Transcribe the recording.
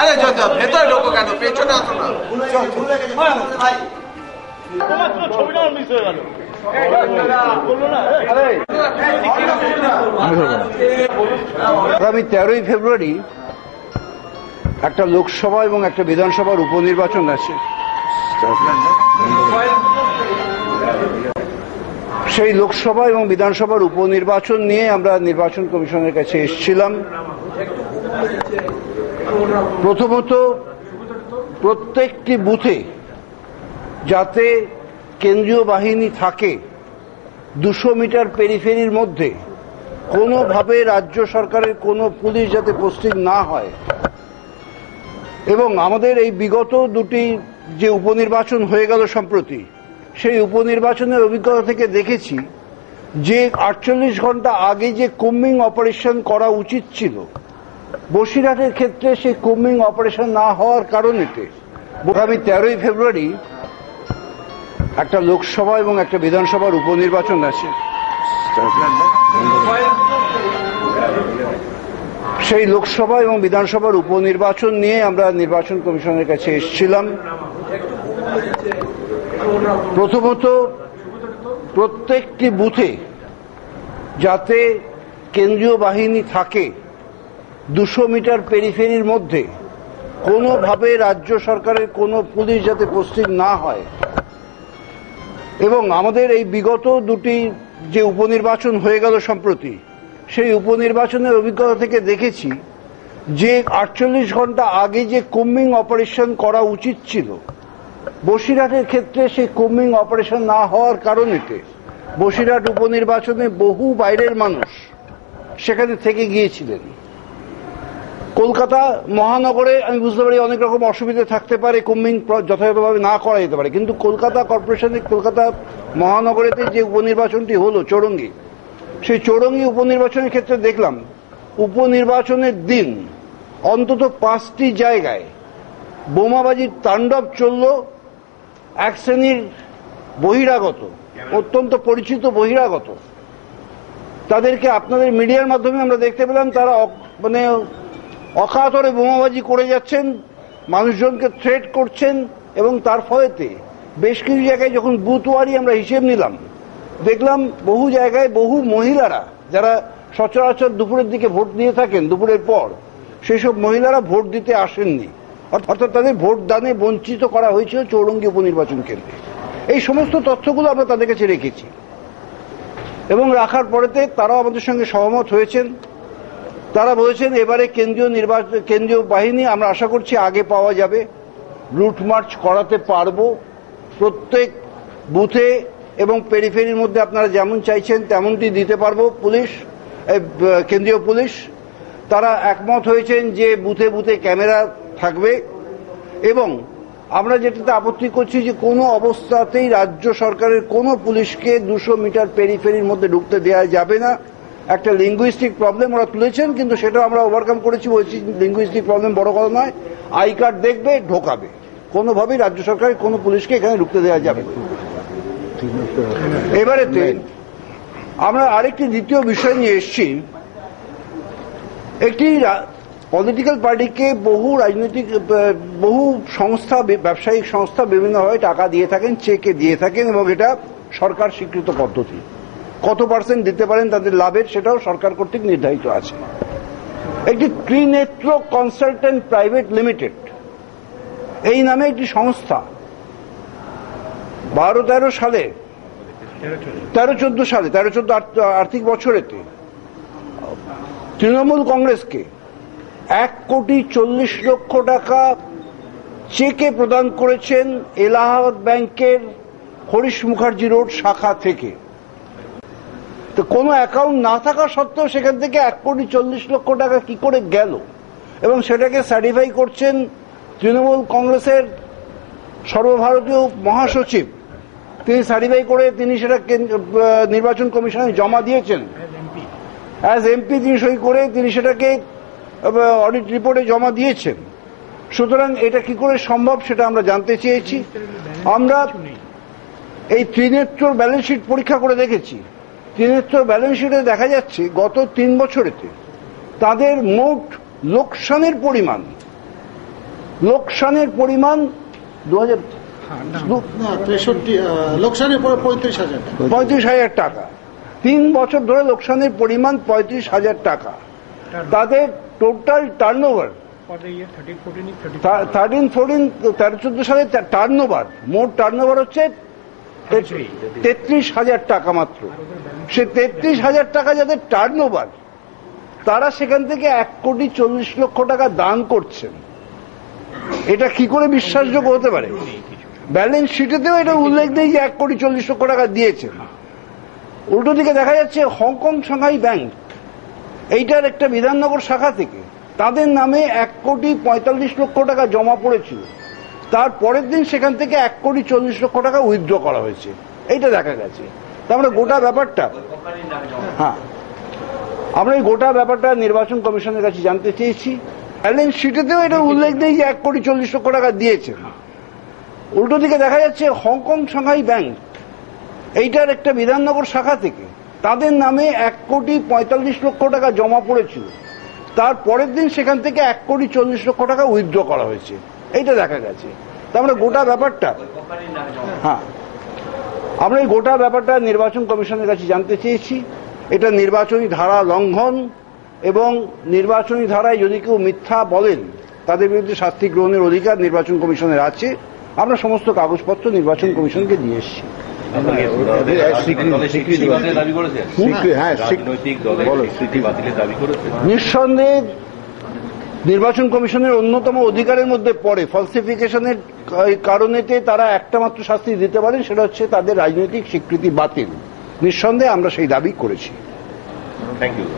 আরে ভেতরে ঢোকো কেন, পেছনে আসো না। আগামী 13ই ফেব্রুয়ারি একটা লোকসভা এবং একটা বিধানসভার উপনির্বাচন আছে। সেই লোকসভা এবং বিধানসভার উপনির্বাচন নিয়ে আমরা নির্বাচন কমিশনের কাছে এসেছিলাম। প্রথমত, প্রত্যেকটি বুথে যাতে কেন্দ্রীয় বাহিনী থাকে, 200 মিটার পেরিফেরির মধ্যে কোনোভাবে রাজ্য সরকারের কোনো পুলিশ যাতে পোস্টিং না হয়, এবং আমাদের এই বিগত দুটি যে উপনির্বাচন হয়ে গেল সম্প্রতি, সেই উপনির্বাচনের অভিজ্ঞতা থেকে দেখেছি যে 48 ঘন্টা আগে যে কুম্বিং অপারেশন করা উচিত ছিল, বসিরহাটের ক্ষেত্রে সেই কুম্বিং অপারেশন না হওয়ার কারণেতে আগামী 13ই ফেব্রুয়ারি একটা লোকসভা এবং একটা বিধানসভার উপনির্বাচন আছে। সেই লোকসভা এবং বিধানসভার উপনির্বাচন নিয়ে আমরা নির্বাচন কমিশনের কাছে এসেছিলাম। প্রথমত, প্রত্যেকটি বুথে যাতে কেন্দ্রীয় বাহিনী থাকে, 200 মিটার পেরিফেরির মধ্যে কোনোভাবে রাজ্য সরকারের কোনো পুলিশ যাতে পোস্টিং না হয়, এবং আমাদের এই বিগত দুটি যে উপনির্বাচন হয়ে গেল সম্প্রতি, সেই উপনির্বাচনের অভিজ্ঞতা থেকে দেখেছি যে 48 ঘন্টা আগে যে কুম্বিং অপারেশন করা উচিত ছিল, বসিরহাটের ক্ষেত্রে সেই কুম্বিং অপারেশন না হওয়ার কারণেতে বসিরহাট উপনির্বাচনে বহু বাইরের মানুষ সেখানে থেকে গিয়েছিলেন। কলকাতা মহানগরে আমি বুঝতে পারি অনেক রকম অসুবিধা থাকতে পারে, কুম্বিং যথাযথভাবে না করা যেতে পারে, কিন্তু কলকাতা কর্পোরেশনে, কলকাতা মহানগরেতে যে উপনির্বাচনটি হলো চৌরঙ্গি, সেই চৌরঙ্গি উপনির্বাচনের ক্ষেত্রে দেখলাম উপনির্বাচনের দিন অন্তত 5টি জায়গায় বোমাবাজির তাণ্ডব চলল। এক শ্রেণীর বহিরাগত, অত্যন্ত পরিচিত বহিরাগত, তাদেরকে আপনাদের মিডিয়ার মাধ্যমে আমরা দেখতে পেলাম, তারা মানে অকাতরে বোমাবাজি করে যাচ্ছেন, মানুষজনকে থ্রেট করছেন, এবং তার ফলেতে বেশ কিছু জায়গায় যখন বুথওয়ারি আমরা হিসেব নিলাম, দেখলাম বহু জায়গায় বহু মহিলারা যারা সচরাচর দুপুরের দিকে ভোট দিয়ে থাকেন, দুপুরের পর সেই সব মহিলারা ভোট দিতে আসেননি, অর্থাৎ তাদের ভোট দানে বঞ্চিত করা হয়েছিল চৌরঙ্গি উপনির্বাচন কেন্দ্রে। এই সমস্ত তথ্যগুলো আমরা তাদের কাছে রেখেছি, এবং রাখার পরেতে তারাও আমাদের সঙ্গে সহমত হয়েছেন। তারা বলেছেন এবারে কেন্দ্রীয় বাহিনী আমরা আশা করছি আগে পাওয়া যাবে, রুট মার্চ করাতে পারবো প্রত্যেক বুথে, এবং পেরিফেরির মধ্যে আপনারা যেমন চাইছেন তেমনটি দিতে পারবো পুলিশ, কেন্দ্রীয় পুলিশ। তারা একমত হয়েছেন যে বুথে বুথে ক্যামেরা থাকবে, এবং আমরা যেটাতে আপত্তি করছি যে কোনো অবস্থাতেই রাজ্য সরকারের কোনো পুলিশকে 200 মিটার পেরিফেরির মধ্যে ঢুকতে দেওয়া যাবে না। একটা লিঙ্গুইস্টিক প্রবলেম ওরা তুলেছেন, কিন্তু সেটা আমরা ওভারকাম করেছি, বলছি লিঙ্গুইস্টিক প্রবলেম বড় কথা নয়, আই কার্ড দেখবে, ঢোকাবে, কোনোভাবেই রাজ্য সরকারের কোনো পুলিশকে এখানে ঢুকতে দেওয়া যাবে না। এবারেতে আমরা আরেকটি দ্বিতীয় বিষয় নিয়ে এসেছি। একটি পলিটিক্যাল পার্টিকে বহু সংস্থা, ব্যবসায়িক সংস্থা বিভিন্নভাবে টাকা দিয়ে থাকেন, চেকে দিয়ে থাকেন, এবং এটা সরকার স্বীকৃত পদ্ধতি। কত % দিতে পারেন তাদের লাভের সেটাও সরকার কর্তৃক নির্ধারিত আছে। একটি ত্রিনেত্র কনসালটেন্ট প্রাইভেট লিমিটেড এই নামে একটি সংস্থা 12-13 সালে, 13-14 সালে, 13-14 আর্থিক বছরেতে তৃণমূল কংগ্রেসকে 1,40,00,000 টাকা চেকে প্রদান করেছেন এলাহাবাদ ব্যাংকের হরিশ মুখার্জি রোড শাখা থেকে। তো কোনো অ্যাকাউন্ট না থাকা সত্ত্বেও সেখান থেকে 1,40,00,000 টাকা কি করে গেল, এবং সেটাকে সার্টিফাই করছেন তৃণমূল কংগ্রেসের সর্বভারতীয় মহাসচিব। তিনি সার্টিফাই করে তিনি সেটা নির্বাচন কমিশনে জমা দিয়েছেন, অ্যাজ এমপি তিনি সই করে তিনি সেটাকে অডিট রিপোর্টে জমা দিয়েছেন। সুতরাং এটা কি করে সম্ভব সেটা আমরা জানতে চেয়েছি। আমরা এই ত্রিনেত্রর ব্যালেন্স শিট পরীক্ষা করে দেখেছি। ত্রিনেত্রর ব্যালেন্স শিটে দেখা যাচ্ছে গত 3 বছরেতে তাদের মোট লোকসানের পরিমাণ 35,000 টাকা। 3 বছর ধরে লোকসানের পরিমাণ 35,000 টাকা। তাদের টোটাল টার্নওভার 13-14 সালে টার্নওভার মোট টার্নওভার হচ্ছে 33,000 টাকা মাত্র। সে 33,000 টাকা যাদের টার্নওভার, তারা সেখান থেকে 1,40,00,000 টাকা দান করছেন। এটা কি করে বিশ্বাসযোগ্য হতে পারে? ব্যালেন্স শিটেতেও এটা উল্লেখ নেই যে 1,40,00,000 টাকা দিয়েছেন। উল্টো দিকে দেখা যাচ্ছে হংকং সাংহাই ব্যাংক, এইটার একটা বিধাননগর শাখা থেকে তাদের নামে 1,45,00,000 টাকা জমা পড়েছিল। তার পরের দিন সেখান থেকে 1,40,00,000 টাকা উইথড্র করা হয়েছে। এইটা দেখা গেছে। আমরা গোটা ব্যাপারটা আমরা এই গোটা ব্যাপারটা নির্বাচন কমিশনের কাছে জানতে চেয়েছি। ব্যালেন্স শিটেতেও এটা উল্লেখ নেই যে 1,40,00,000 টাকা দিয়েছেন। উল্টো দিকে দেখা যাচ্ছে হংকং সাংহাই ব্যাংক, এইটার একটা বিধাননগর শাখা থেকে তাদের নামে 1,45,00,000 টাকা জমা পড়েছিল। তার পরের দিন সেখান থেকে 1,40,00,000 টাকা উইথড্র করা হয়েছে। এইটা দেখা গেছে। আমরা গোটা ব্যাপারটা আমরা এই গোটা ব্যাপারটা নির্বাচন কমিশনের কাছে জানতে চেয়েছি। এটা নির্বাচনী ধারা লঙ্ঘন, এবং নির্বাচনী ধারায় যদি কেউ মিথ্যা বলেন তাদের বিরুদ্ধে শাস্তি গ্রহণের অধিকার নির্বাচন কমিশনের আছে। আমরা সমস্ত কাগজপত্র নির্বাচন কমিশনকে দিয়ে এসেছি। নিঃসন্দেহে নির্বাচন কমিশনের অন্যতম অধিকারের মধ্যে পড়ে ফলসিফিকেশনের কারণেতে তারা একটা মাত্র শাস্তি দিতে পারেন, সেটা হচ্ছে তাদের রাজনৈতিক স্বীকৃতি বাতিল। নিঃসন্দেহে আমরা সেই দাবি করেছি। Thank you.